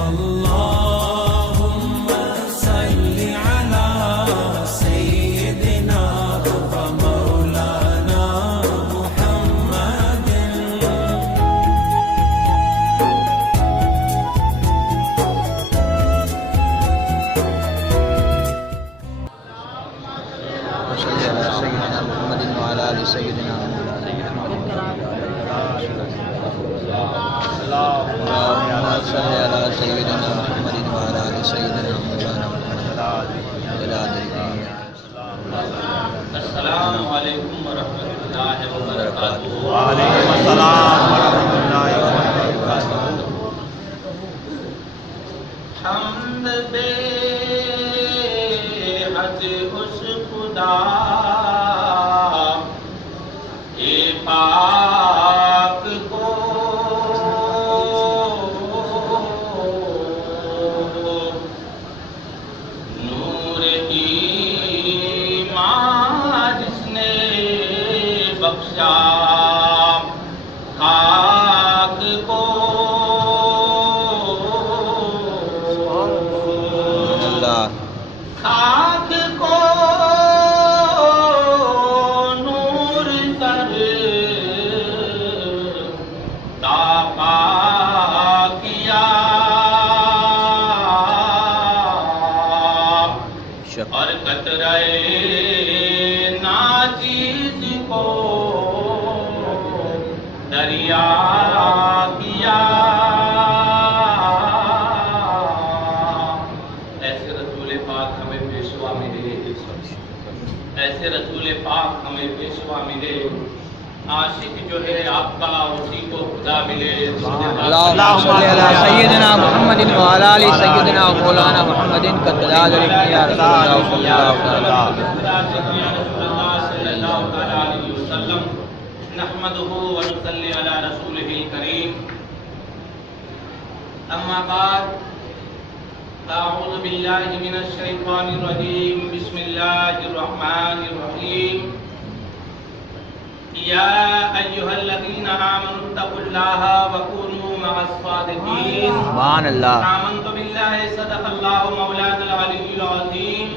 اللهم صل على سيدنا ومولانا محمد. صلی علی سیدنا محمد وعلی آل سیدنا اللهم صل علی سیدنا محمد وعلی آل سیدنا مولانا محمد. السلام علیکم ورحمۃ اللہ وبرکاتہ. وعلیکم السلام ورحمۃ اللہ وبرکاتہ. حمد بے حد اس خدا اے پاک کو نور ایمان جس نے بخشا خاک کو اللہ خاک کو نور کر داپا کیا اور قطرہ ناچیز کو دریا کیا. ایسے رسول پاک ہمیں پیشوا ملے، ایسے رسول پاک ہمیں پیشوا ملے. عاشق جو ہے آپ کا اسی کو خدا ملے. اللهم صل علی سیدنا محمد وعلی آل سیدنا مولانا محمد قدلا ذلك یا رسول اللہ صلی اللہ علیہ وسلم. نحمده ونصلي على رسوله الكريم. اما بعد، اعوذ باللہ من الشیطان الرجیم. بسم اللہ الرحمن الرحیم. یا ایھا الذین آمنوا اتقوا اللہ وکونوا مع الصادقین. سبحان اللہ. آمنت باللہ صدق اللہ مولانا العلی العظیم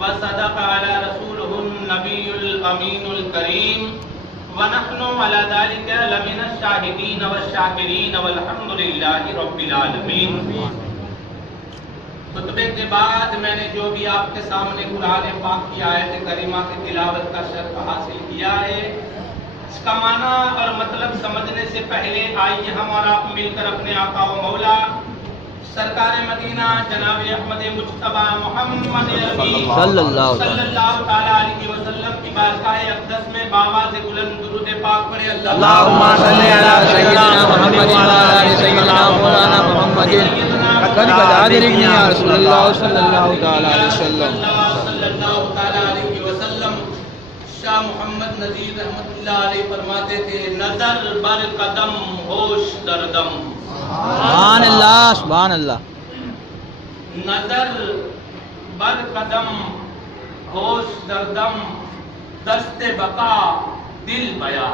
وصدق علی رسولہ النبی الامین الکریم ونحن على ذلك لمن الشاہدین والشاکرین والحمد للہ رب العالمین. خطبے کے بعد میں نے جو بھی آپ کے سامنے قرآن پاک کی آیت کریمہ کی تلاوت کا شرف حاصل کیا ہے، اس کا معنی اور مطلب سمجھنے سے پہلے آئیے ہم اور آپ مل کر اپنے آقا و مولا سرکار مدینہ جناب احمد مجتبیٰ محمد عربی صلی اللہ تعالی علیہ وسلم کی بارگاہ اقدس میں بابا سے بلند درود پاک پڑھے. اللہم صلی علی سیدنا محمد وعلی آل سیدنا مولانا محمد قد ذلك یا رسول اللہ صلی اللہ تعالی علیہ وسلم. صلی اللہ تعالی علیہ وسلم. شاہ محمد نذیر رحمۃ اللہ علیہ فرماتے تھے، نظر بر قدم ہوش در دم. سبحان اللہ سبحان اللہ. نظر بر قدم ہوش در دم دست بقا دل بیا.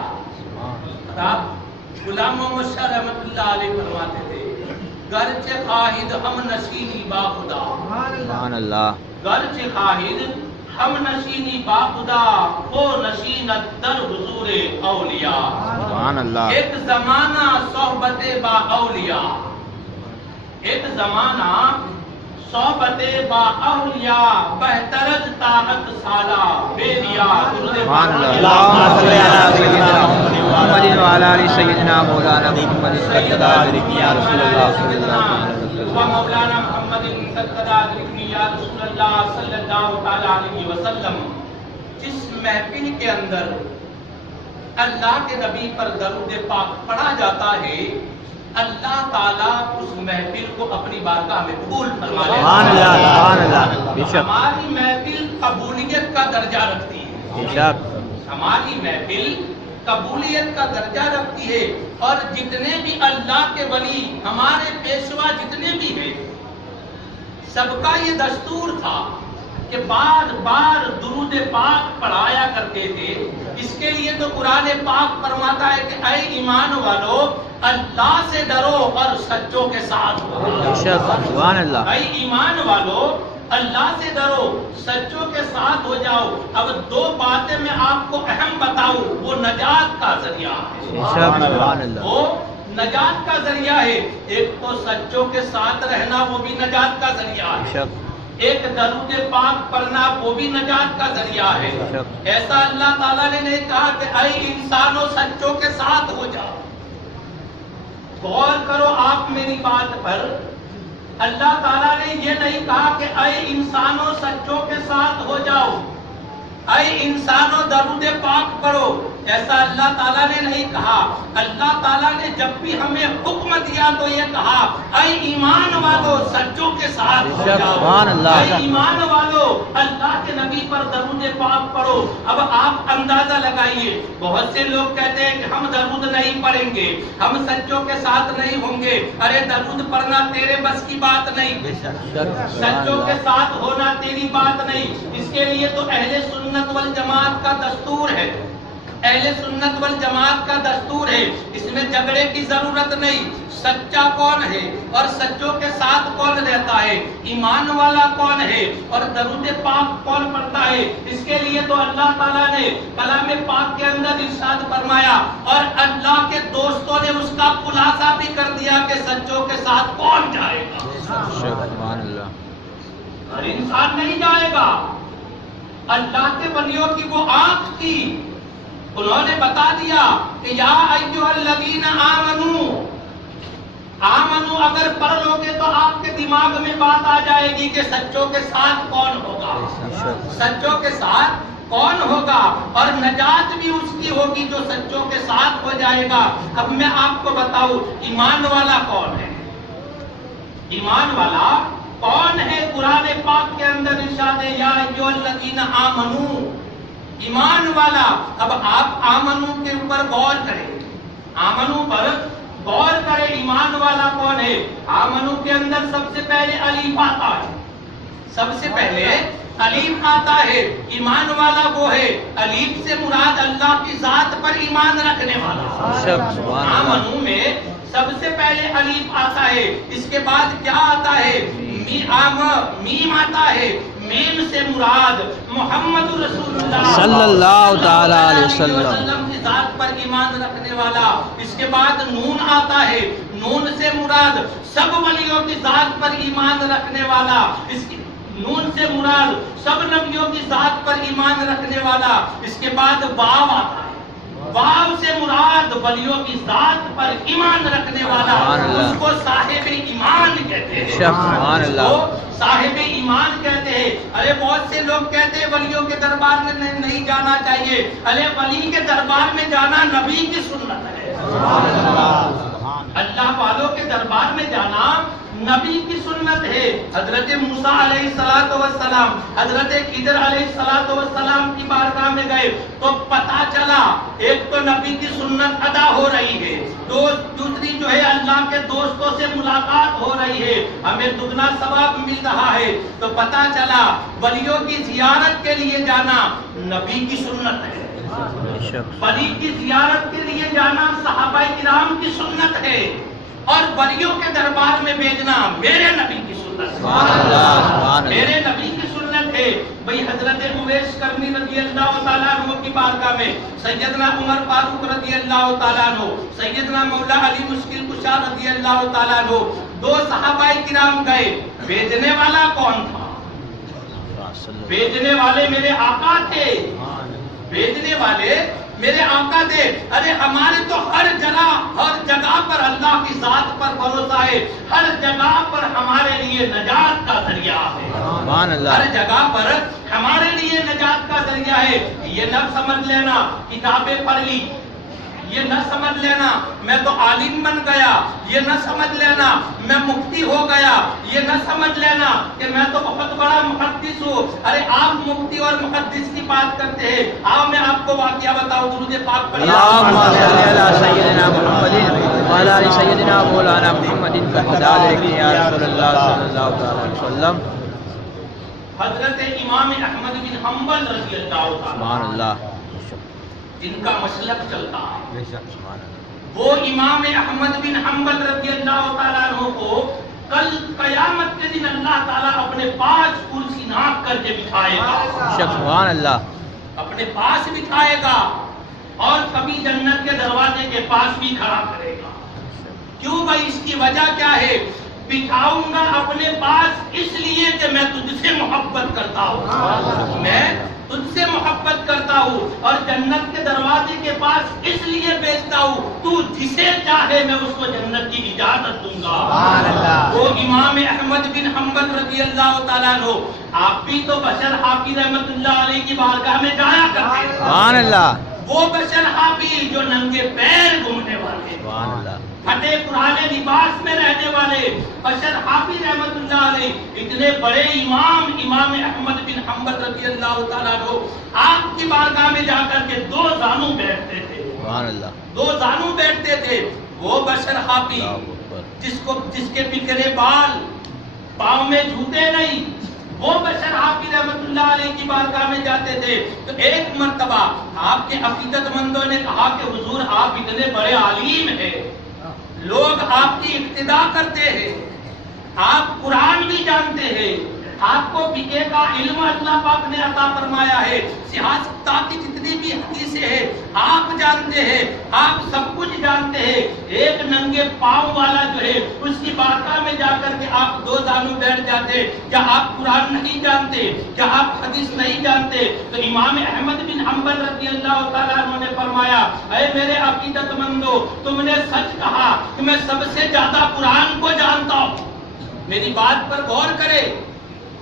غلام محمد شاہ رحمۃ اللہ علیہ فرماتے تھے، گرچہ خواہد ہم نشینی با خدا. سبحان اللہ. گرچہ خواہد ہم نشینی با خدا ہو نشینت در حضور اولیاء. سبحان اللہ. ایک زمانہ صحبت با اولیاء، ایک زمانہ صحبت با اولیاء بہترز طاقت سالہ بے دیا. سبحان اللہ. اللہم صلی علی سیدنا محمد وعلی آل سیدنا مولانا محمد قد ذلك یا رسول اللہ صلی اللہ علیہ وسلم. مولانا محمد یا رسول اللہ صلی اللہ تعالی علیہ وسلم. جس محفل کے اندر اللہ کے نبی پر درود پاک پڑھا جاتا ہے، اللہ تعالیٰ اس محفل کو اپنی بارگاہ میں قبول فرما لیتا ہے. سبحان اللہ سبحان اللہ. بے شک ہماری محفل قبولیت کا درجہ رکھتی ہے. بے شک. ہماری محفل قبولیت کا درجہ رکھتی ہے. اور جتنے بھی اللہ کے ولی ہمارے پیشوا جتنے بھی ہیں، سب کا یہ دستور تھا کہ بار بار درود پاک پڑھایا کرتے تھے. اس کے لیے تو قرآن پاک فرماتا ہے کہ اے ایمان والو، اللہ سے ڈرو اور سچوں کے ساتھ ہو جاؤ۔ سبحان اللہ۔ اے ایمان والو اللہ سے ڈرو، سچوں کے ساتھ ہو جاؤ۔ اب دو باتیں میں آپ کو اہم بتاؤں، وہ نجات کا ذریعہ ہے، سبحان اللہ۔ وہ نجات کا ذریعہ ہے۔ ایک تو سچوں کے ساتھ رہنا، وہ بھی نجات کا ذریعہ ہے۔ ایک درود پاک پڑھنا، وہ بھی نجات کا ذریعہ ہے۔ ایسا اللہ تعالیٰ نے نہیں کہا کہ اے انسانوں سچوں کے ساتھ ہو جاؤ۔ غور کرو آپ میری بات پر، اللہ تعالیٰ نے یہ نہیں کہا کہ اے انسانوں سچوں کے ساتھ ہو جاؤ، اے انسانوں درود پاک پڑھو، ایسا اللہ تعالیٰ نے نہیں کہا۔ اللہ تعالیٰ نے جب بھی ہمیں حکم دیا تو یہ کہا اے ایمان والو سچوں کے ساتھ ہو جاؤ، اے ایمان والو اللہ کے نبی پر درود پاک پڑھو۔ اب آپ اندازہ لگائیے، بہت سے لوگ کہتے ہیں کہ ہم درود نہیں پڑھیں گے، ہم سچوں کے ساتھ نہیں ہوں گے۔ ارے درود پڑھنا تیرے بس کی بات نہیں، سچوں کے ساتھ ہونا تیری بات نہیں۔ اس کے لیے تو اہل سنت والجماعت کا دستور ہے، اہل سنت والجماعت کا دستور ہے، اس میں جھگڑے کی ضرورت نہیں۔ سچا کون ہے اور سچوں کے ساتھ کون رہتا ہے، ایمان والا کون ہے اور درود پاک کون پڑھتا ہے، اس کے لیے تو اللہ تعالیٰ نے کلام پاک کے اندر ارشاد فرمایا اور اللہ کے دوستوں نے اس کا خلاصہ بھی کر دیا کہ سچوں کے ساتھ کون جائے گا۔ سبحان اللہ۔ ہر انسان نہیں جائے گا۔ اللہ کے ولیوں کی وہ آنکھ تھی، انہوں نے بتا دیا کہ یا ایھا الذین آمنو، آمنو اگر پڑھ لو گے تو آپ کے دماغ میں بات آ جائے گی کہ سچوں کے ساتھ کون ہوگا، سچوں کے ساتھ کون ہوگا، اور نجات بھی اس کی ہوگی جو سچوں کے ساتھ ہو جائے گا۔ اب میں آپ کو بتاؤں ایمان والا کون ہے، ایمان والا کون ہے؟ قرآن پاک کے اندر ارشاد ہے یا ایھا الذین آمنو، ایمان والا۔ اب آپ آمنو کے اوپر غور کریں، آمنو پر غور کریں، ایمان والا کون ہے؟ آمنو کے اندر سب سے پہلے الف آتا ہے، سب سے پہلے الف آتا ہے۔ ایمان والا وہ ہے، الف سے مراد اللہ کی ذات پر ایمان رکھنے والا۔ آمنو میں سب سے پہلے الف آتا ہے، اس کے بعد کیا آتا ہے؟ میم آتا ہے، میم سے مراد محمد رسول اللہ صلی اللہ تعالی علیہ وسلم کی ذات پر ایمان رکھنے والا۔ اس کے بعد نون آتا ہے، نون سے مراد سب ولیوں کی ذات پر ایمان رکھنے والا، اس کی نون سے مراد سب نبیوں کی ذات پر ایمان رکھنے والا۔ اس کے بعد واو آتا ہے، واو سے مراد ولیوں کی ذات پر ایمان رکھنے والا، اس کو صاحب ایمان کہتے ہیں، سبحان اللہ، صاحب ایمان کہتے ہیں۔ ارے بہت سے لوگ کہتے ہیں ولیوں کے دربار میں نہیں جانا چاہیے، ارے ولی کے دربار میں جانا نبی کی سنت ہے، اللہ والوں کے دربار میں جانا نبی کی سنت ہے۔ حضرت موسیٰ علیہ السلام حضرت خضر علیہ السلام کی بارگاہ میں گئے تو پتا چلا ایک تو نبی کی سنت ادا ہو رہی ہے، دوسری جو ہے اللہ کے دوستوں سے ملاقات ہو رہی ہے، ہمیں دگنا ثواب مل رہا ہے۔ تو پتا چلا ولیوں کی زیارت کے لیے جانا نبی کی سنت ہے، ولی کی زیارت کے لیے جانا صحابہ کرام کی سنت ہے، اور ولیوں کے دربار میں بھیجنا میرے نبی کی سنت ہے، میرے نبی کی سنت ہے۔ بھئی حضرت اویس کرنی رضی اللہ تعالیٰ عنہ کی بارگاہ میں سیدنا عمر فاروق رضی اللہ تعالیٰ عنہ، سیدنا مولا علی مشکل کشا رضی اللہ تعالیٰ عنہ، دو صحابہ کرام گئے۔ بھیجنے والا کون تھا؟ بھیجنے والے میرے آقا تھے، بھیجنے والے میرے آقا تھے۔ ارے ہمارے تو ہر جگہ پر اللہ کی ذات پر بھروسہ ہے، ہر جگہ پر ہمارے لیے نجات کا ذریعہ ہے، ہر جگہ پر ہمارے لیے نجات کا ذریعہ ہے۔ یہ نہ سمجھ لینا کتابیں پڑھ لی، یہ نہ سمجھ لینا میں تو عالم بن گیا، یہ نہ سمجھ لینا میں مفتی ہو گیا، یہ نہ سمجھ لینا کہ میں تو بہت بڑا محدث ہوں۔ ارے آپ مفتی اور محدث کی بات کرتے ہیں، آؤ میں آپ کو واقعہ بتاؤں، درود پاک پڑھیے۔ اللہم صلی علی سیدنا محمد وعلی آل سیدنا مولانا محمد کذالک یا رسول اللہ صلی اللہ علیہ وسلم۔ حضرت امام احمد بن حنبل رضی اللہ تعالیٰ سبحان اللہ، جن کا مسلک چلتا ہے، وہ امام احمد بن حنبل رضی اللہ تعالیٰ عنہ کو کل قیامت کے دن اللہ تعالیٰ اپنے پاس کرسی ناپ کر کے بٹھائے گا، سبحان اللہ، اپنے پاس بٹھائے گا اور کبھی جنت کے دروازے کے پاس بھی کھڑا کرے گا۔ کیوں بھائی؟ اس کی وجہ کیا ہے؟ بٹھاؤں گا اپنے پاس اس لیے کہ میں تجھ سے محبت کرتا ہوں، میں تجھ سے محبت کرتا ہوں، اور جنت کے دروازے کے پاس اس لیے بیچتا ہوں تو جسے چاہے میں اس کو جنت کی اجازت دوں گا۔ وہ امام احمد بن حنبل رضی اللہ تعالیٰ عنہ، آپ بھی تو بشر حافظ رحمت اللہ علیہ کی بارگاہ میں جایا کرتے ہیں، سبحان اللہ، وہ بشر حافظ جو ننگے پیر گھومنے والے، سبحان اللہ، پھٹے پرانے لباس میں رہنے والے بشر حافظ رحمت اللہ علیہ، اتنے بڑے امام احمد بن حنبل رضی اللہ تعالیٰ عنہ آپ کی بارگاہ میں جا کر کے دو زانو بیٹھتے تھے، سبحان اللہ، دو زانو بیٹھتے تھے۔ وہ بشر حافظ جس کے بکھرے بال، پاؤں میں جوتے نہیں، وہ بشر حافظ رحمت اللہ علیہ کی بارگاہ میں جاتے تھے تو ایک مرتبہ آپ کے عقیدت مندوں نے کہا کہ حضور آپ اتنے بڑے عالم ہیں، لوگ آپ کی اقتدا کرتے ہیں، آپ قرآن بھی جانتے ہیں، آپ کو فقہ کا علم اللہ پاک نے عطا فرمایا ہے، سیاست کی جتنی بھی حدیثیں ہیں آپ جانتے ہیں، آپ سب کچھ جانتے ہیں، ایک ننگے پاؤں والا جو ہے اس کی بارگاہ میں جا کر کے آپ دو زانو بیٹھ جاتے، کیا آپ قرآن نہیں جانتے؟ کیا آپ حدیث نہیں جانتے؟ تو امام احمد بن حنبل رضی اللہ تعالیٰ عنہ نے فرمایا، اے میرے عقیدت مندو، تم نے سچ کہا کہ میں سب سے زیادہ قرآن کو جانتا ہوں، میری بات پر غور کرے،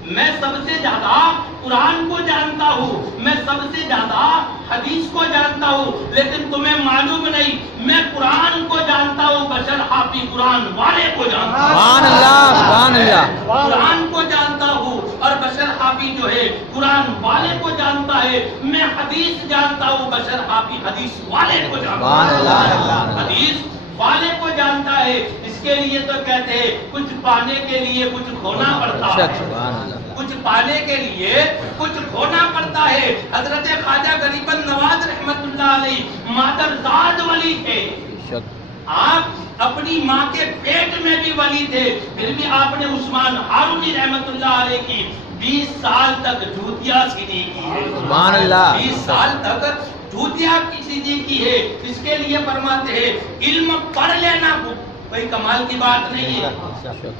میں سب سے زیادہ قرآن کو جانتا ہوں، میں سب سے زیادہ حدیث کو جانتا ہوں، لیکن تمہیں معلوم نہیں میں قرآن کو جانتا ہوں، بشر حافظ قرآن والے کو جانتا ہوں، سبحان اللہ، سبحان اللہ، قرآن کو جانتا ہوں، اور بشر حافظ جو ہے قرآن والے کو جانتا ہے، میں حدیث جانتا ہوں، بشر حافظ حدیث والے کو جانتا سبحان اللہ، ہوں، حدیث والے کو جانتا ہے۔ اس کے لیے تو کہتے ہیں کچھ پانے کے لیے کچھ کھونا پڑتا ہے، سبحان اللہ، کچھ پانے کے لیے کچھ کھونا پڑتا ہے۔ حضرت خواجہ غریب نواز رحمت اللہ علیہ مادرزاد ولی تھے، آپ اپنی ماں کے پیٹ میں بھی ولی تھے، پھر بھی آپ نے عثمان ہارونی رحمت اللہ علیہ کی 20 سال تک جوتیاں سیدھی کی ہے، سبحان اللہ، 20 سال تک جوتیاں کی سیدھی کی ہے۔ اس کے لیے فرماتے ہیں علم پڑھ لینا کوئی کمال کی بات نہیں ہے۔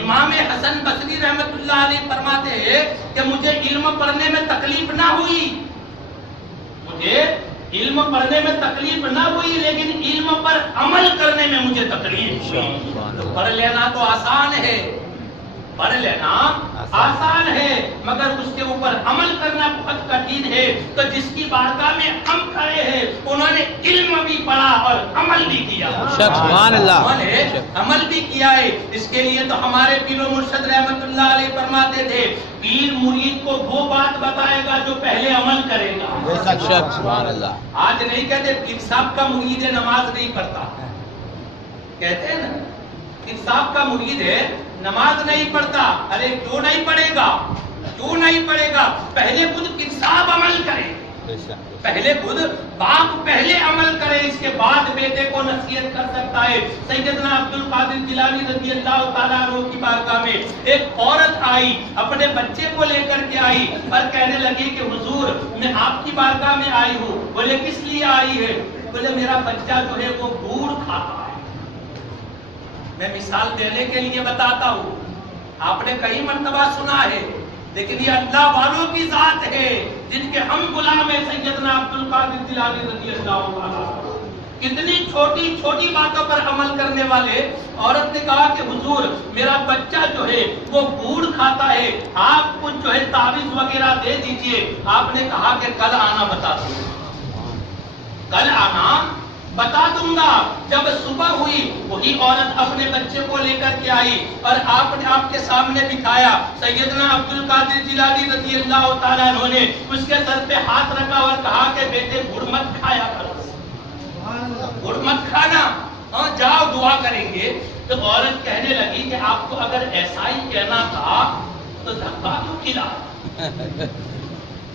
امام حسن بصری رحمت اللہ علیہ فرماتے ہیں کہ مجھے علم پڑھنے میں تکلیف نہ ہوئی، مجھے علم پڑھنے میں تکلیف نہ ہوئی، لیکن علم پر عمل کرنے میں مجھے تکلیف ہوئی۔ پڑھ لینا تو آسان ہے، پڑھ لینا آسان ہے، مگر اس کے اوپر عمل کرنا بہت کٹھن ہے۔ تو جس کی بارگاہ میں ہم کھڑے ہیں انہوں نے علم بھی پڑھا اور عمل بھی کیا، سبحان اللہ، انہوں نے عمل بھی کیا ہے۔ اس کے لیے تو ہمارے پیر و مرشد رحمت اللہ علیہ فرماتے تھے پیر مرید کو وہ بات بتائے گا جو پہلے عمل کرے گا۔ سبحان اللہ، آج نہیں کہتے پیر صاحب کا مرید ہے نماز نہیں پڑھتا، کہتے ہیں نا پیر صاحب کا مرید ہے نماز نہیں پڑھتا، ارے کیوں نہیں پڑھے گا، کیوں نہیں پڑھے گا؟ پہلے خود پیر صاحب عمل کرے، پہلے خود باپ پہلے عمل کرے، اس کے بعد بیٹے کو نصیحت کر سکتا ہے۔ سیدنا عبد القادر جیلانی رضی اللہ تعالیٰ عنہ کی بارگاہ میں ایک عورت آئی، اپنے بچے کو لے کر کے آئی اور کہنے لگی کہ حضور میں آپ کی بارگاہ میں آئی ہوں۔ بولے کس لیے آئی ہے؟ بولے میرا بچہ جو ہے وہ گوڑ کھاتا ہے۔ میں مثال دینے کے لیے بتاتا ہوں، آپ نے کئی مرتبہ سنا ہے، لیکن یہ اللہ والوں کی ذات ہے جن کے ہم غلام ہیں۔ سیدنا عبد القادر جیلانی رضی اللہ عنہ کتنی چھوٹی چھوٹی باتوں پر عمل کرنے والے، عورت نے کہا کہ حضور میرا بچہ جو ہے وہ گوڑ کھاتا ہے، آپ کچھ جو ہے تعویذ وغیرہ دے دیجئے۔ آپ نے کہا کہ کل آنا بتا دوں گا، کل آنا بتا دوں گا۔ جب صبح ہوئی وہی عورت اپنے بچے کو لے کر کے آئی اور آپ نے آپ کے سامنے بٹھایا۔ سیدنا عبد القادر جیلانی رضی اللہ تعالیٰ عنہ نے اس کے سر پہ ہاتھ رکھا اور کہا کہ بیٹے گڑ مت کھایا کرو، گڑ مت کھانا، ہاں جاؤ دعا کریں گے۔ تو عورت کہنے لگی کہ آپ کو اگر ایسا ہی کہنا تھا تو دھکا کیوں کھلا؟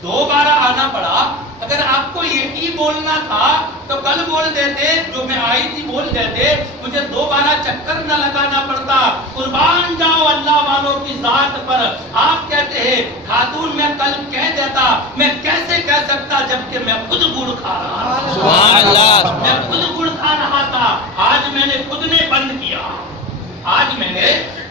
دوبارہ آنا پڑا اگر آپ کو یہی بولنا تھا تو کل بول دیتے، جو میں آئی تھی بول دیتے، مجھے دوبارہ چکر نہ لگانا پڑتا۔ قربان جاؤ اللہ والوں کی ذات پر۔ آپ کہتے ہیں خاتون میں کل کہہ دیتا، میں کیسے کہہ سکتا جبکہ میں خود گڑ کھا رہا تھا، سبحان اللہ، میں خود گڑ کھا رہا تھا۔ آج میں نے خود نے بند کیا، آج میں نے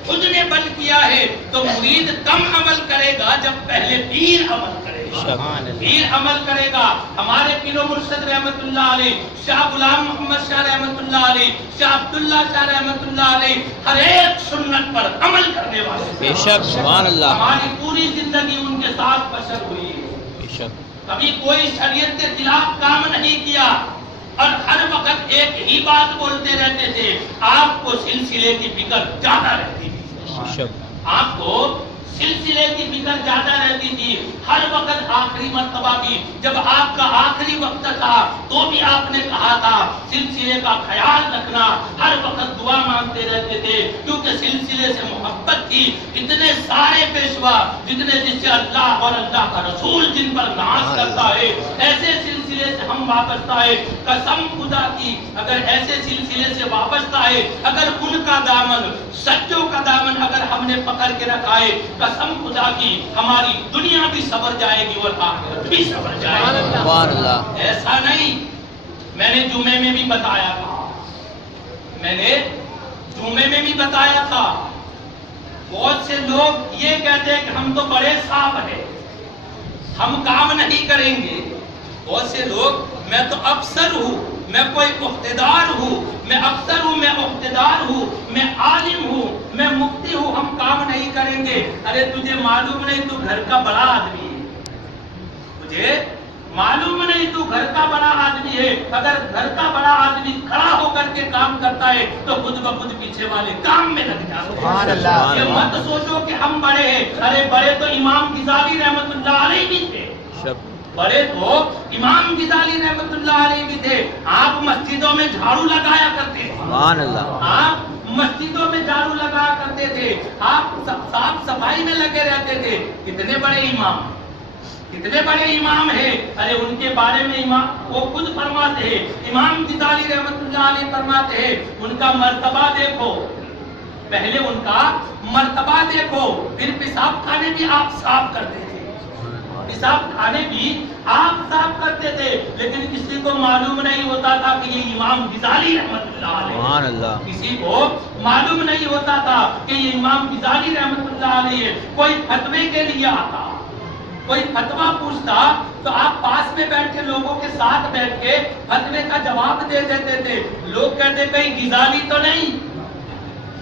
خود نے بند کیا ہے۔ تو مرید کم عمل کرے گا جب پہلے پیر عمل کرے گا، پیر عمل کرے گا۔ ہمارے پیر و مرشد رحمت اللہ علیہ، شاہ غلام محمد شاہ رحمت اللہ علیہ، شاہ عبداللہ شاہ رحمت اللہ علیہ، ہر ایک سنت پر عمل کرنے والے، بے شک، سبحان اللہ، ہماری پوری زندگی ان کے ساتھ بشر ہوئی ہے۔ بے شک، کبھی کوئی شریعت کے خلاف کام نہیں کیا اور ہر وقت ایک ہی بات بولتے رہتے تھے۔ آپ کو سلسلے کی فکر زیادہ رہتی تھی، بے شک، آپ کو سلسلے کی فکر زیادہ رہتی تھی۔ ہر وقت آخری مرتبہ بھی جب آپ کا آخری وقت تھا تو بھی آپ نے کہا تھا سلسلے کا خیال رکھنا، ہر وقت دعا مانگتے رہتے تھے، کیونکہ سلسلے سے محبت تھی۔ اتنے سارے پیشوا جتنے جس سے اللہ اور اللہ کا رسول جن پر ناز کرتا ہے، ایسے سلسلے سے ہم وابستہ ہے۔ قسم خدا کی اگر ایسے سلسلے سے وابستہ ہے، اگر ان کا دامن، سچوں کا دامن اگر ہم نے پکڑ کے رکھا ہے، قسم خدا کی ہماری دنیا بھی سبر جائے گی اور آخرت بھی سبر جائے گی۔ سبحان اللہ، ایسا نہیں، میں نے جمعے میں بھی بتایا تھا، میں نے جمعے میں بھی بتایا تھا، بہت سے لوگ یہ کہتے ہیں کہ ہم تو بڑے صاحب ہیں، ہم کام نہیں کریں گے۔ بہت سے لوگ، میں تو افسر ہوں، میں کوئی عہدیدار ہوں، میں افسر ہوں، میں عہدیدار ہوں، میں عالم ہوں، میں مفتی ہوں، ہم کام نہیں کریں گے۔ ارے تجھے معلوم نہیں تو گھر کا بڑا آدمی ہے، تجھے معلوم نہیں تو گھر کا بڑا آدمی ہے۔ اگر گھر کا بڑا آدمی کھڑا ہو کر کے کام کرتا ہے تو خود بخود پیچھے والے کام میں لگ جاتے ہیں۔ یہ مت سوچو کہ ہم بڑے ہیں، ارے بڑے تو امام غزالی رحمت اللہ علیہ بھی تھے، بڑے تو امام غزالی رحمت اللہ علیہ بھی تھے۔ آپ مسجدوں میں جھاڑو لگایا کرتے تھے، سبحان اللہ، آپ مسجدوں میں جھاڑو لگایا کرتے تھے، آپ صاف صفائی میں لگے رہتے تھے۔ کتنے بڑے امام، کتنے بڑے امام ہیں۔ ارے ان کے بارے میں امام وہ خود فرماتے ہیں، امام غزالی رحمت اللہ علیہ فرماتے ہیں، ان کا مرتبہ دیکھو، پہلے ان کا مرتبہ دیکھو، پھر پیشاب خانے بھی آپ صاف کرتے تھے، پیشاب کھانے بھی آپ صاف کرتے تھے، لیکن کسی کو معلوم نہیں ہوتا تھا کہ یہ امام غزالی رحمت اللہ علیہ، سبحان اللہ، کسی کو معلوم نہیں ہوتا تھا کہ یہ امام غزالی رحمت اللہ علیہ ہے۔ کوئی فتوے کے لیے آتا، کوئی فتویٰ پوچھتا تو آپ پاس میں بیٹھ کے لوگوں کے ساتھ بیٹھ کے فتوے کا جواب دے دیتے تھے۔ لوگ کہتے کہیں غزالی تو نہیں،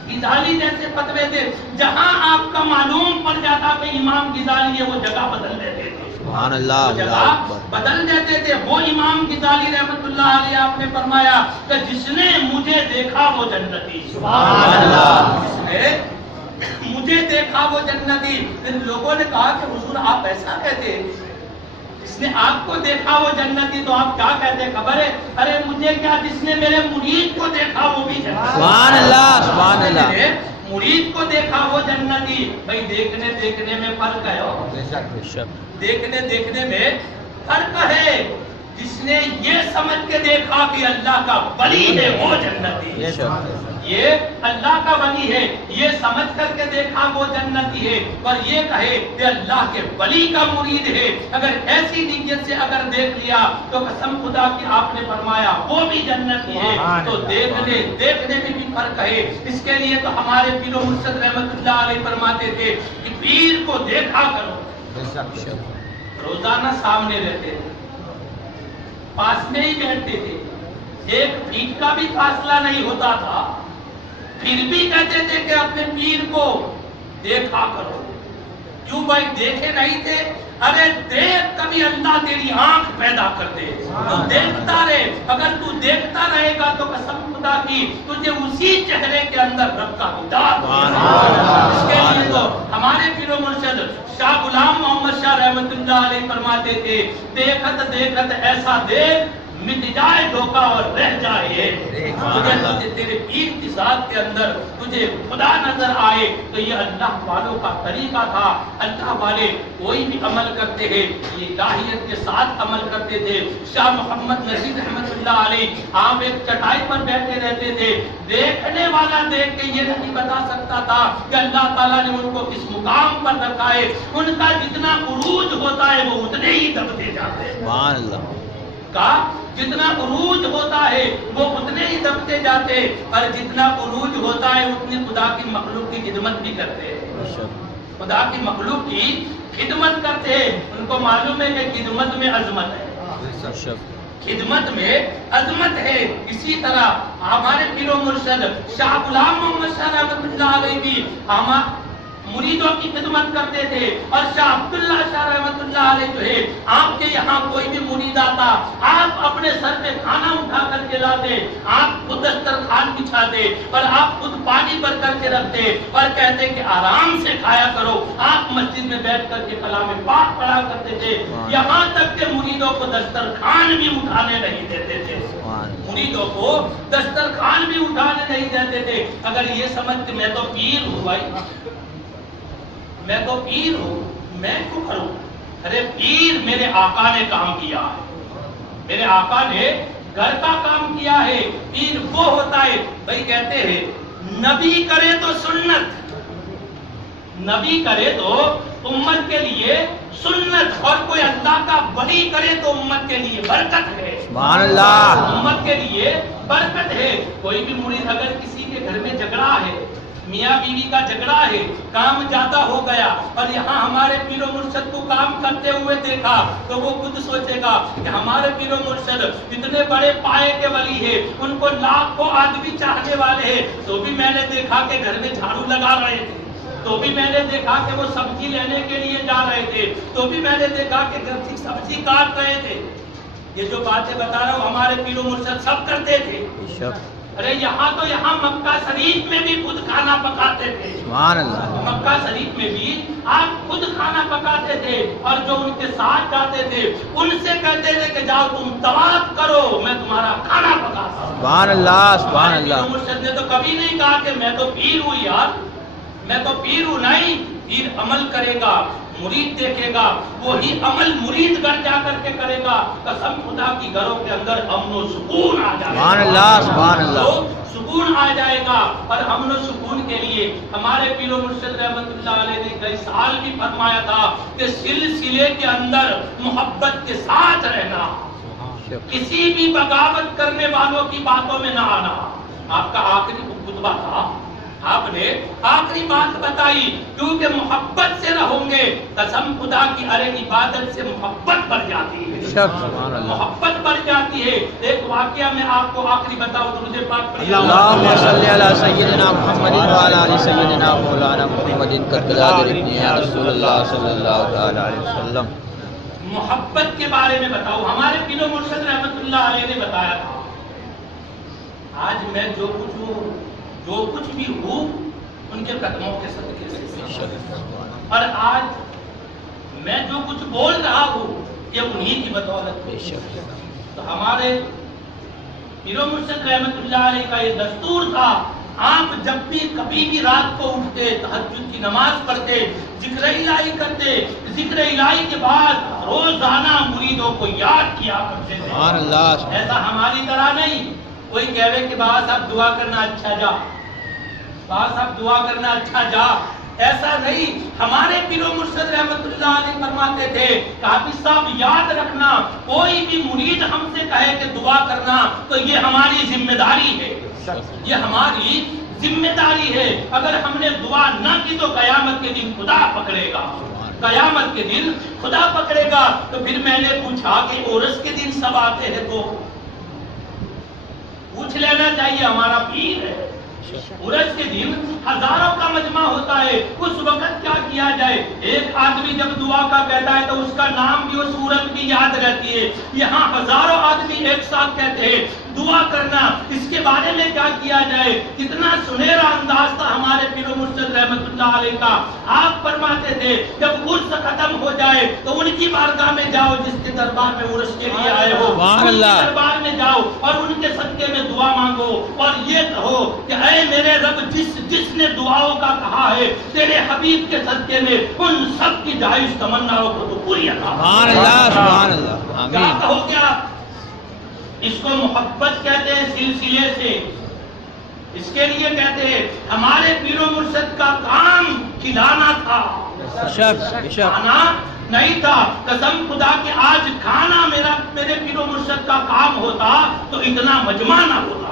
غزالی جیسے فتوے تھے، جہاں آپ کا معلوم پڑ جاتا کہ امام غزالی ہے وہ جگہ بدل دیتے تھے، سبحان اللہ، وہ جگہ بدل دیتے تھے۔ وہ امام غزالی رحمت اللہ علیہ آپ نے فرمایا کہ جس نے مجھے دیکھا وہ جنتی، سبحان اللہ، جس نے مجھے دیکھا وہ جنتی۔ پھر لوگوں نے کہا کہ حضور آپ ایسا کہتے ہیں، جس نے آپ کو دیکھا وہ جنتی، تو آپ کیا کہتے ہیں خبر ہے؟ ارے مجھے کیا، جس نے میرے مرید کو دیکھا وہ بھی جنتی۔ سبحان اللہ، سبحان اللہ، میرے مرید کو دیکھا وہ جنتی۔ بھائی دیکھنے دیکھنے میں فرق ہے، بے شک، بے شک، دیکھنے دیکھنے میں فرق ہے۔ جس نے یہ سمجھ کے دیکھا کہ اللہ کا ولی ہے وہ جنتی بے ہے، شک، یہ اللہ کا ولی ہے، یہ سمجھ کر کے دیکھا وہ جنتی ہے۔ اور یہ کہے کہ اللہ کے ولی کا مرید ہے، اگر ایسی نیت سے اگر دیکھ لیا تو قسم خدا کی آپ نے فرمایا وہ بھی جنتی ہے۔ تو دیکھنے دیکھنے میں بھی فرق ہے۔ اس کے لیے تو ہمارے پیر و مرشد رحمت اللہ علیہ فرماتے تھے کہ پیر کو دیکھا کرو، بے شک، روزانہ سامنے رہتے تھے، پاس میں ہی بیٹھتے تھے، ایک فیٹ کا بھی فاصلہ نہیں ہوتا تھا، پھر بھی کہتے تھے کہ اپنے پیر کو دیکھا کرو۔ کیوں بھائی دیکھے نہیں تھے؟ ارے دیکھ، کبھی اللہ تیری آنکھ پیدا کر دے، تو دیکھتا رہے۔ اگر تو دیکھتا رہے گا تو قسم خدا کی تجھے اسی چہرے کے اندر رب کا دیدار ہوگا۔ اس کے لیے تو ہمارے پیر و مرشد شاہ غلام محمد شاہ رحمت اللہ علیہ فرماتے تھے، دیکھت دیکھت ایسا دیکھ مٹ جائے دھوکہ اور رہ جائے تجھے تیرے پیر کی ذات کے اندر تجھے خدا نظر آئے. تو یہ اللہ والوں کا طریقہ تھا. اللہ والے کوئی بھی عمل کرتے ہیں یہ الہیت کے ساتھ عمل کرتے تھے. شاہ محمد نصیر رحمت اللہ علیہ آپ ایک چٹائی پر بیٹھے رہتے تھے. دیکھنے والا دیکھ کے یہ نہیں بتا سکتا تھا کہ اللہ تعالیٰ نے ان کو کس مقام پر رکھا ہے. ان کا جتنا عروج ہوتا ہے وہ اتنے ہی دبتے جاتے ہیں. سبحان اللہ کا جتنا عروج ہوتا ہے وہ اتنے ہی دبتے جاتے ہیں. اور جتنا عروج ہوتا ہے اتنی خدا کی مخلوق کی خدمت بھی کرتے ہیں. خدا کی مخلوق کی خدمت کرتے ہیں. ان کو معلوم ہے کہ خدمت میں عظمت ہے. خدمت میں عظمت ہے. اسی طرح ہمارے پیر و مرشد شاہ غلام محمد شاہ رحمۃ اللہ علیہ بھی مریدوں کی خدمت کرتے تھے. اور شاہ عبداللہ شاہ رحمۃ اللہ علیہ جو ہے آپ کے یہاں کوئی بھی مرید آتا آپ اپنے سر پہ کھانا اٹھا کر کے لاتے. آپ خود دسترخوان بچھاتے اور آپ خود پانی بھر کر کے رکھتے اور کہتے کہ آرام سے کھایا کرو. آپ مسجد میں بیٹھ کر کے کلام پاک پڑھا کرتے تھے. یہاں تک کہ مریدوں کو دسترخوان بھی اٹھانے نہیں دیتے تھے. مریدوں کو دسترخوان بھی اٹھانے نہیں دیتے تھے. اگر یہ سمجھتے میں تو پیر ہوں بھائی میں تو پیر ہوں میں کیوں کروں. ارے پیر میرے آقا نے کام کیا ہے. میرے آقا نے گھر کا کام کیا ہے. پیر وہ ہوتا ہے بھائی کہتے ہیں نبی کرے تو سنت نبی کرے تو امت کے لیے سنت اور کوئی اللہ کا ولی کرے تو امت کے لیے برکت ہے. سبحان اللہ امت کے لیے برکت ہے. کوئی بھی مرید اگر کسی کے گھر میں جھگڑا ہے میاں بیوی کا جھگڑا ہے کام زیادہ ہو گیا اور یہاں ہمارے پیر و مرشد کو کام کرتے ہوئے دیکھا تو وہ خود سوچے گا کہ ہمارے پیر و مرشد اتنے بڑے پائے کے ولی ہیں ان کو لاکھوں آدمی چاہنے والے ہیں تو بھی میں نے دیکھا کہ گھر میں جھاڑو لگا رہے تھے. تو بھی میں نے دیکھا کہ وہ سبزی لینے کے لیے جا رہے تھے. تو بھی میں نے دیکھا کہ گھر کی سبزی کاٹ رہے تھے. یہ جو باتیں بتا رہا ہوں ہمارے پیر و مرشد سب کرتے تھے. ارے یہاں تو یہاں مکہ شریف میں بھی خود کھانا پکاتے تھے. سبحان اللہ مکہ شریف میں بھی آپ خود کھانا پکاتے تھے اور جو ان کے ساتھ جاتے تھے ان سے کہتے تھے کہ جاؤ تم طواف کرو میں تمہارا کھانا پکاتا ہوں. سبحان اللہ سبحان اللہ. مرشد نے تو کبھی نہیں کہا کہ میں تو پیر ہوں یار میں تو پیر ہوں. نہیں پیر عمل کرے گا مرید دیکھے گا وہی عمل مرید گھر جا کر کے کرے گا. قسم خدا کی گھروں کے اندر امن و سکون آ جائے گا. سبحان اللہ سبحان اللہ. سکون آ جائے گا. اور امن و سکون کے لیے ہمارے پیر و مرشد رحمت اللہ علیہ نے کئی سال بھی فرمایا تھا کہ سلسلے کے اندر محبت کے ساتھ رہنا کسی بھی بغاوت کرنے والوں کی باتوں میں نہ آنا. آپ کا آخری خطبہ تھا آپ نے آخری بات بتائی کیونکہ محبت سے رہوں گے قسم خدا کی ارے عبادت سے محبت بڑھ جاتی ہے. محبت بڑھ جاتی ہے. ایک واقعہ میں آپ کو آخری بتاؤں درود پاک پڑھیے. اللہم صلی علی سیدنا محمد وعلی آل سیدنا مولانا محمد قدر یا رسول اللہ صلی اللہ علیہ وسلم. محبت کے بارے میں بتاؤ ہمارے پیر و مرشد رحمت اللہ علیہ نے بتایا تھا. آج میں جو کچھ ہوں جو کچھ بھی ہوں ان کے قدموں کے صدقے سے اور آج میں جو کچھ بول رہا ہوں یہ انہی کی بدولت ہے. تو ہمارے پیر و مرشد رحمت اللہ علیہ کا یہ دستور تھا آپ جب بھی کبھی بھی رات کو اٹھتے تہجد کی نماز پڑھتے ذکر الہی کرتے ذکر الہی کے بعد روزانہ مریدوں کو یاد کیا کرتے تھے. سبحان اللہ. ایسا ہماری طرح نہیں کوئی کہے کہ بابا صاحب دعا کرنا اچھا جا بابا صاحب دعا کرنا اچھا جا. ایسا نہیں. ہمارے پیر و مرشد رحمت اللہ علیہ فرماتے تھے کہ حافظ صاحب یاد رکھنا کوئی بھی مرید ہم سے کہے کہ دعا کرنا تو یہ ہماری ذمہ داری ہے. یہ ہماری ذمہ داری ہے. اگر ہم نے دعا نہ کی تو قیامت کے دن خدا پکڑے گا. قیامت کے دن خدا پکڑے گا. تو پھر میں نے پوچھا کہ عرس کے دن سب آتے ہیں تو پوچھ لینا چاہیے ہمارا پیر ہے. عرس کے دن ہزاروں کا مجمع ہوتا ہے. اس وقت کیا کیا جائے ایک آدمی جب دعا کا کہتا ہے تو اس کا نام بھی اور صورت بھی یاد رہتی ہے. یہاں ہزاروں آدمی ایک ساتھ کہتے ہیں دعا کرنا، اس کے بارے میں کیا کیا جائے. کتنا سنہرا انداز تھا ہمارے پیر و مرشد رحمت اللہ علیہ کا. آپ فرماتے تھے جب عرس ختم ہو جائے تو ان کی بارگاہ میں جاؤ جس کے دربار میں عرس کے لیے آئے ہو، ان کے دربار میں جاؤ اور ان کے صدقے میں دعا مانگو اور یہ کہو کہ اے میرے رب جس نے دعاؤں کا کہا ہے تیرے حبیب کے صدقے میں ان سب کی جائز تمناؤں کو تو پوری عطا. سبحان اللہ سبحان اللہ کیا آمین. کہو کیا؟ اس کو محبت کہتے ہیں سلسلے سے. اس کے لیے کہتے ہیں ہمارے پیر و مرشد کا کام کھلانا تھا، کھانا نہیں تھا. قسم خدا کہ آج کھانا میرے پیر و مرشد کا کام ہوتا تو اتنا مجمع نہ ہوتا.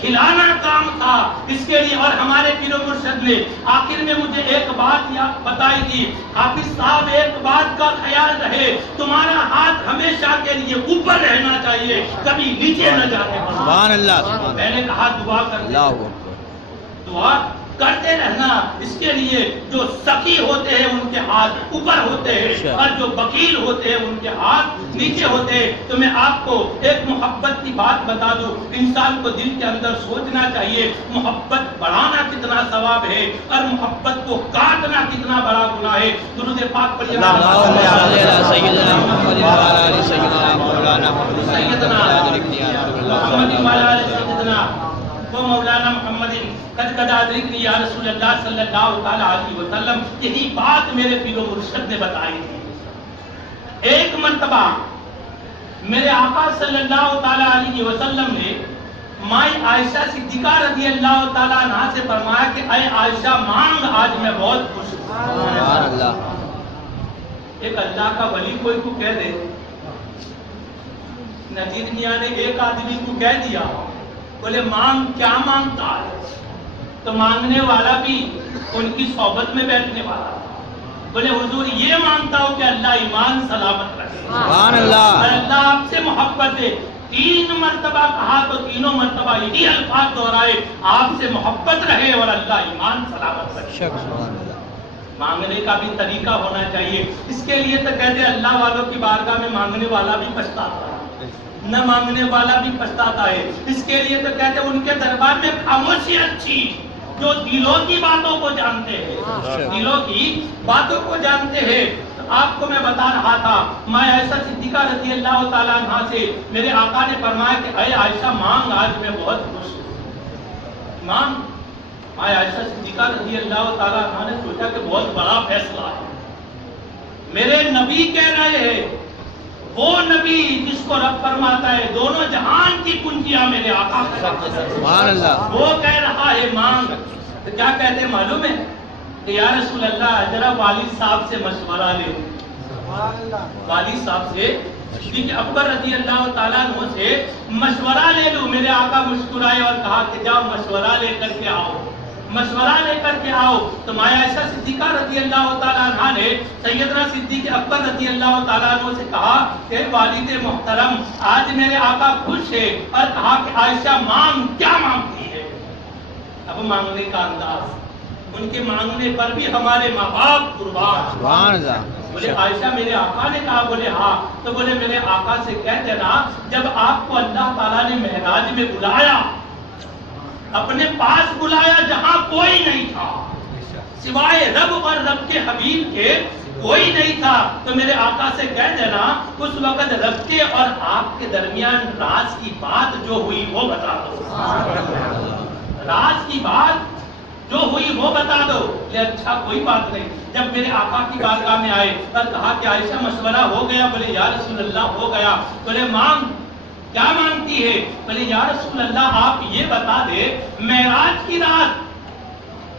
کھلانا کام تھا اس کے لیے. اور ہمارے پیر و مرشد نے آخر میں مجھے ایک بات بتائی تھی، حافظ صاحب ایک بات کا خیال رہے، تمہارا ہاتھ ہمیشہ کے لیے اوپر رہنا چاہیے، کبھی نیچے نہ جانے پڑے. سبحان اللہ. میں نے کہا دعا کر دعا کرتے رہنا. اس کے لیے جو سخی ہوتے ہیں ان کے ہاتھ اوپر ہوتے ہیں اور جو بخیل ہوتے ہیں ان کے ہاتھ نیچے ہوتے ہیں. تو میں آپ کو ایک محبت کی بات بتا دوں. انسان کو دل کے اندر سوچنا چاہیے محبت بڑھانا کتنا ثواب ہے اور محبت کو کاٹنا کتنا بڑا گناہ ہے. درود پاک پڑھیے. سیدنا محمد وعلی آل سیدنا مولانا مولانا محمد قد ادرکنی یا رسول اللہ صلی اللہ تعالی علیہ وسلم. یہی بات میرے پیر و مرشد نے بتائی تھی. ایک مرتبہ میرے آقا صلی اللہ تعالی علیہ وسلم نے مائی عائشہ صدیقہ رضی اللہ تعالی عنہا سے فرمایا کہ اے عائشہ مانگ، آج میں بہت خوش ہوں. سبحان اللہ. ایک اللہ کا ولی کوئی کو کہہ دے، نجید میاں نے ایک آدمی کو کہہ دیا بولے مانگ، کیا مانگتا ہے؟ تو مانگنے والا بھی ان کی صحبت میں بیٹھنے والا تھا. بولے حضور یہ مانگتا ہوں کہ اللہ ایمان سلامت رکھے، سبحان اللہ. اور اللہ آپ سے محبت ہے. 3 مرتبہ کہا تو تینوں مرتبہ یہی الفاظ دہرائے، آپ سے محبت رہے اور اللہ ایمان سلامت رکھے. سبحان اللہ. مانگنے کا بھی طریقہ ہونا چاہیے. اس کے لیے تو کہتے ہیں اللہ والوں کی بارگاہ میں مانگنے والا بھی پچھتاتا ہے، نہ مانگنے والا بھی پچھتاتا ہے. اس کے لیے تو کہتے ہیں ان کے دربار میں خاموشی اچھی، جو دلوں کی باتوں کو جانتے ہیں، دلوں کی باتوں کو جانتے ہیں. آپ کو میں بتا رہا تھا میں عائشہ صدیقہ رضی اللہ تعالیٰ عنہا سے میرے آقا نے فرمایا کہ اے عائشہ مانگ، آج میں بہت خوش ہوں. مانگ. میں عائشہ صدیقہ رضی اللہ تعالیٰ عنہا نے سوچا کہ بہت بڑا فیصلہ ہے. میرے نبی کہہ رہے ہیں، وہ نبی جس کو رب فرماتا ہے دونوں جہان کی کنجیاں میرے آقا سے، سبحان اللہ. وہ کہہ رہا ہے مانگ. تو کیا کہتے ہیں معلوم ہے کہ یا رسول اللہ ذرا والد صاحب سے مشورہ لے. والد صاحب سے اکبر رضی اللہ تعالیٰ عنہ سے مشورہ لے لوں. میرے آقا مسکرائے اور کہا کہ جاؤ مشورہ لے کر کے آؤ، مشورہ لے کر کے آؤ. تو مایا عائشہ صدیقہ رضی اللہ تعالیٰ عنہ نے سیدنا صدیق اکبر رضی اللہ تعالیٰ عنہ سے کہا کہ والد محترم آج میرے آقا خوش ہے، اور کہا کہ عائشہ مانگ، کیا مانگتی ہے؟ اب مانگنے کا انداز، ان کے مانگنے پر بھی ہمارے ماں باپ قربان. سبحان اللہ. بولے عائشہ میرے آقا نے کہا؟ بولے ہاں. تو بولے میرے آقا سے کہہ دینا جب آپ کو اللہ تعالیٰ نے معراج میں بلایا، اپنے پاس بلایا جہاں کوئی نہیں تھا سوائے رب اور رب کے حبیب کے، کوئی نہیں تھا، تو میرے آقا سے کہہ دینا اس وقت رب کے اور آپ کے درمیان راز کی بات جو ہوئی وہ بتا دو. راز کی بات جو ہوئی وہ بتا دو. لے اچھا کوئی بات نہیں. جب میرے آقا کی بارگاہ میں آئے اور کہا کہ عائشہ مشورہ ہو گیا؟ بولے یا رسول اللہ ہو گیا. بولے مانگ، کیا مانگتی ہے؟ بولے یا رسول اللہ آپ یہ بتا دے معراج کی رات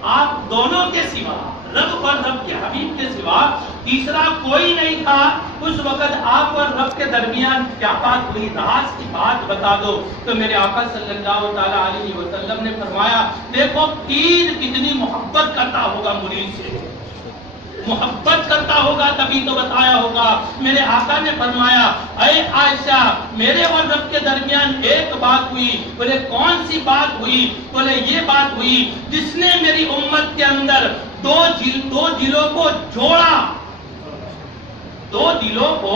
آپ دونوں کے سوا، رب اور رب کے حبیب کے سوا تیسرا کوئی نہیں تھا، اس وقت آپ اور رب کے درمیان کیا بات ہوئی؟ راز کی بات بتا دو. تو میرے آقا صلی اللہ تعالی علیہ وسلم نے فرمایا دیکھو پیر کتنی محبت کرتا ہوگا مرید سے، محبت کرتا ہوگا تبھی تو بتایا ہوگا. میرے آقا نے فرمایا اے عائشہ میرے اور رب کے درمیان ایک بات ہوئی. بولے کون سی بات ہوئی؟ بولے یہ بات ہوئی جس نے میری امت کے اندر دو دلوں کو جوڑا، دو دلوں کو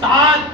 7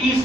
30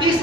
30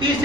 30